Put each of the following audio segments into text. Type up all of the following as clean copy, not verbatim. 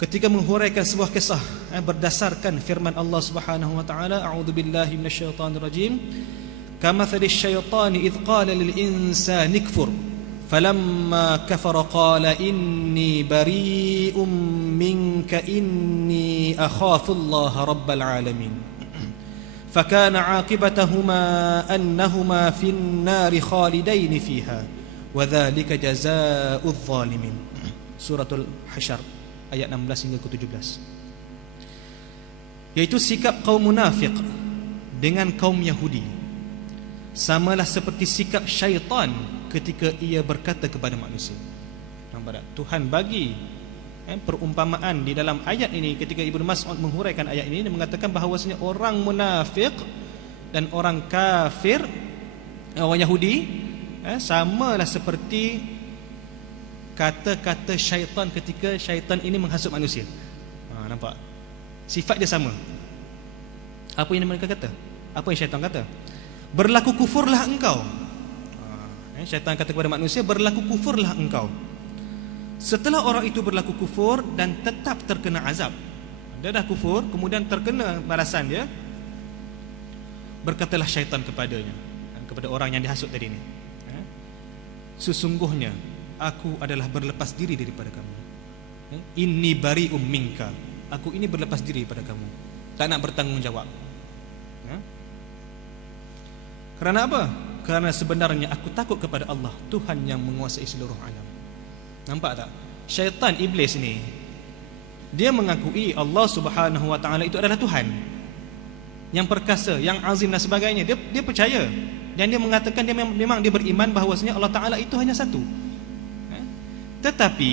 ketika menghuraikan sebuah kisah berdasarkan firman Allah Subhanahu wa taala, a'udzubillahi minasyaitonir rajim, kamathali syaitani idz qala lil insani kfur falamma kafara qala inni bari'um minka inni akhafullaha rabbal alamin فكان عاقبتهما أنهما في النار خالدين فيها وذلك جزاء الظالمين. Suratul Hasyr ayat 16 hingga ke-17. Yaitu sikap kaum munafik dengan kaum Yahudi samalah seperti sikap syaitan ketika ia berkata kepada manusia. Nampak tak? Tuhan bagi perumpamaan di dalam ayat ini. Ketika Ibnu Mas'ud menghuraikan ayat ini, dia mengatakan bahawasanya orang munafik dan orang kafir, orang Yahudi, samalah seperti kata-kata syaitan ketika syaitan ini menghasut manusia. Nampak? Sifat dia sama. Apa yang mereka kata? Apa yang syaitan kata? Berlaku kufurlah engkau. Syaitan kata kepada manusia, berlaku kufurlah engkau. Setelah orang itu berlaku kufur dan tetap terkena azab, dia dah kufur kemudian terkena balasan dia, berkatalah syaitan kepadanya, kepada orang yang dihasut tadi ini, sesungguhnya aku adalah berlepas diri daripada kamu. Inni bari'um minka, aku ini berlepas diri daripada kamu, tak nak bertanggungjawab. Kerana apa? Kerana sebenarnya aku takut kepada Allah, Tuhan yang menguasai seluruh alam. Nampak tak? Syaitan, iblis ni, dia mengakui Allah Subhanahu wa taala itu adalah Tuhan yang perkasa, yang azim dan sebagainya. Dia percaya dan dia mengatakan dia memang dia beriman bahawasanya Allah taala itu hanya satu. Tetapi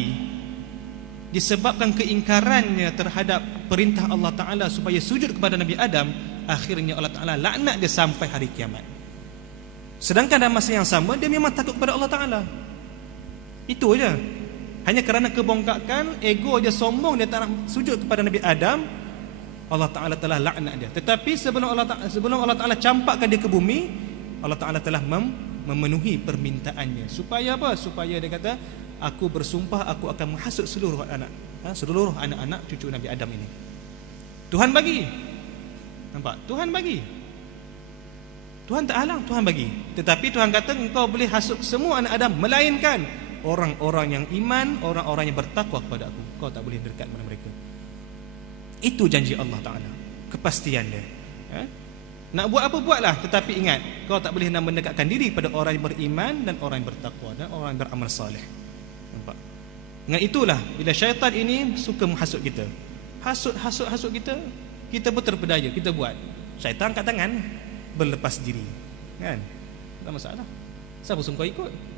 disebabkan keingkarannya terhadap perintah Allah taala supaya sujud kepada Nabi Adam, akhirnya Allah taala laknat dia sampai hari kiamat. Sedangkan dalam masa yang sama dia memang takut kepada Allah taala. Itu aja. Hanya kerana kebongkakan, ego dia sombong, dia tak nak sujud kepada Nabi Adam, Allah Ta'ala telah laknat dia. Tetapi sebelum Allah Ta'ala campakkan dia ke bumi, Allah Ta'ala telah memenuhi permintaannya. Supaya apa? Supaya dia kata, aku bersumpah aku akan menghasut seluruh anak-anak cucu Nabi Adam ini. Tuhan bagi. Nampak? Tuhan bagi. Tuhan tak halang, Tuhan bagi. Tetapi Tuhan kata engkau boleh hasut semua anak Adam, melainkan orang-orang yang iman, orang-orang yang bertakwa kepada aku, kau tak boleh dekat kepada mereka. Itu janji Allah Ta'ala, kepastian dia. Nak buat apa buatlah, tetapi ingat, kau tak boleh nak mendekatkan diri pada orang yang beriman dan orang yang bertakwa dan orang yang beramal saleh. Nampak? Dengan itulah bila syaitan ini suka menghasut kita, hasut kita, kita pun terpedaya, kita buat. Syaitan angkat tangan, berlepas diri, kan? Tak masalah. Siapa suruh kau ikut?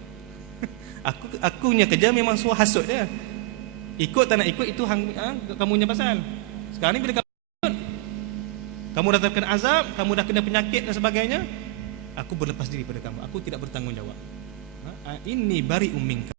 Aku punya kerja memang suruh hasut dia. Ikut tak nak ikut itu kamu punya pasal. Sekarang ni bila kamu dah terkena azab, kamu dah kena penyakit dan sebagainya, aku berlepas diri pada kamu. Aku tidak bertanggungjawab. Ini bari'um minka.